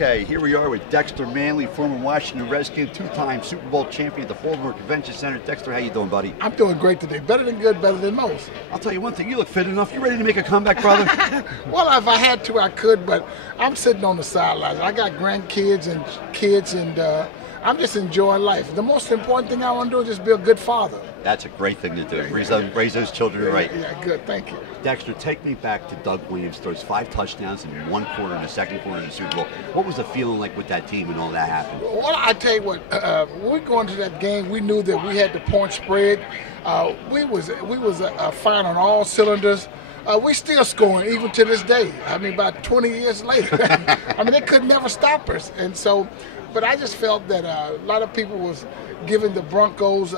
Okay, here we are with Dexter Manley, former Washington Redskin, two-time Super Bowl champion at the Baltimore Convention Center. Dexter, how you doing, buddy? I'm doing great today. Better than good, better than most. I'll tell you one thing, you look fit enough. You ready to make a comeback, brother? Well, if I had to, I could, but I'm sitting on the sidelines. I got grandkids and kids, and I'm just enjoying life. The most important thing I want to do is just be a good father. That's a great thing to do. Raise those children right. Yeah, good. Thank you. Dexter, take me back to Doug Williams. Throws 5 touchdowns in one quarter in the second quarter of the Super Bowl. What was the feeling like with that team and all that happened? Well, I tell you what, when we go into that game, we knew that we had the point spread. We was firing on all cylinders. We still scoring even to this day. I mean, about 20 years later. I mean, they could never stop us. And so, but I just felt that a lot of people was giving the Broncos,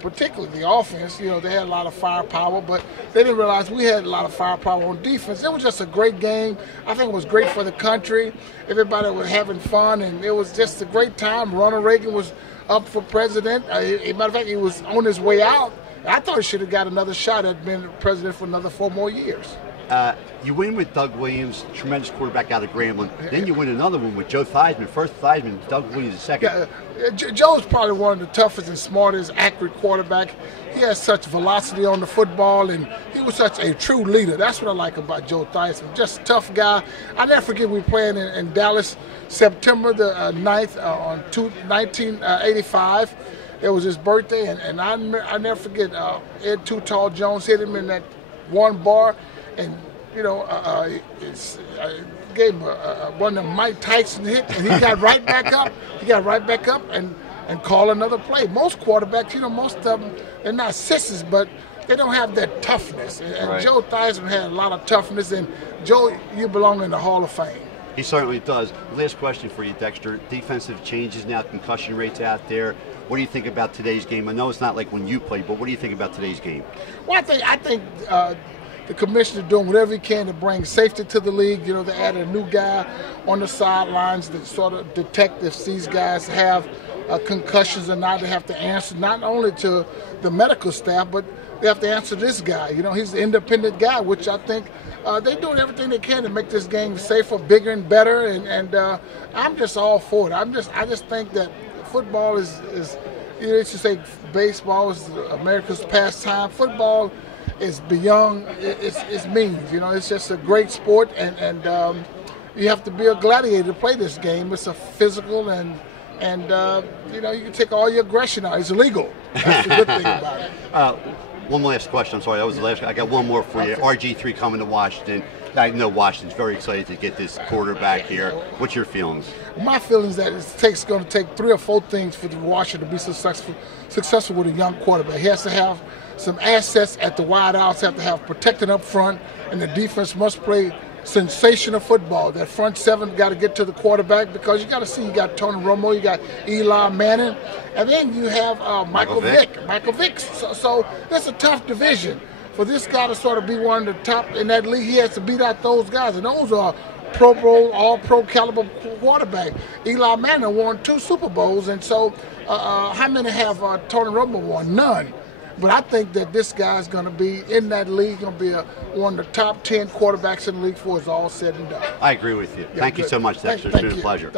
particularly the offense, you know, they had a lot of firepower, but they didn't realize we had a lot of firepower on defense. It was just a great game. I think it was great for the country. Everybody was having fun, and it was just a great time. Ronald Reagan was up for president. As a matter of fact, he was on his way out. I thought he should have got another shot at being president for another 4 more years. You win with Doug Williams, tremendous quarterback out of Grambling. Then you win another one with Joe Theismann. First Theismann, Doug Williams second. Yeah, Joe's probably one of the toughest and smartest, accurate quarterback. He has such velocity on the football, and he was such a true leader. That's what I like about Joe Theismann. Just a tough guy. I never forget we were playing in Dallas, September the 9th on 1985. It was his birthday, and I never forget Ed Too Tall Jones hit him in that one bar, and you know, gave him one of them Mike Tyson hit, and he got right back up. He got right back up and called another play. Most quarterbacks, you know, most of them, they're not sissies, but they don't have that toughness. And right. Joe Theismann had a lot of toughness, and Joe, you belong in the Hall of Fame. He certainly does. Last question for you, Dexter. Defensive changes now, concussion rates out there. What do you think about today's game? I know it's not like when you played, but what do you think about today's game? Well, I think the commissioner doing whatever he can to bring safety to the league. You know, they added a new guy on the sidelines that sort of detect if these guys have concussions or not. They have to answer not only to the medical staff, but they have to answer this guy. You know, he's an independent guy, which I think they're doing everything they can to make this game safer, bigger, and better. And I'm just all for it. I just think that football is you know, they should say baseball is America's pastime. Football is beyond its means. You know, it's just a great sport, and you have to be a gladiator to play this game. It's a physical, and you know, you can take all your aggression out. It's illegal. That's the good thing about it. One last question. I'm sorry, that was the last. I got one more for you. RG3 coming to Washington. I know Washington's very excited to get this quarterback here. What's your feelings? My feelings that it's going to take 3 or 4 things for Washington to be successful with a young quarterback. He has to have some assets at the wide outs, have to have protecting up front, and the defense must play sensational football. That front 7 got to get to the quarterback, because you got to see, you got Tony Romo, you got Eli Manning, and then you have Michael Vick. So it's a tough division. For this guy to sort of be one of the top in that league, he has to beat out those guys, and those are Pro Bowl, all-pro caliber quarterback. Eli Manning won 2 Super Bowls, and so how many have Tony Romo won? None. But I think that this guy's going to be in that league, going to be one of the top 10 quarterbacks in the league before it's all said and done. I agree with you. Thank you so much, Dexter. It's been a pleasure.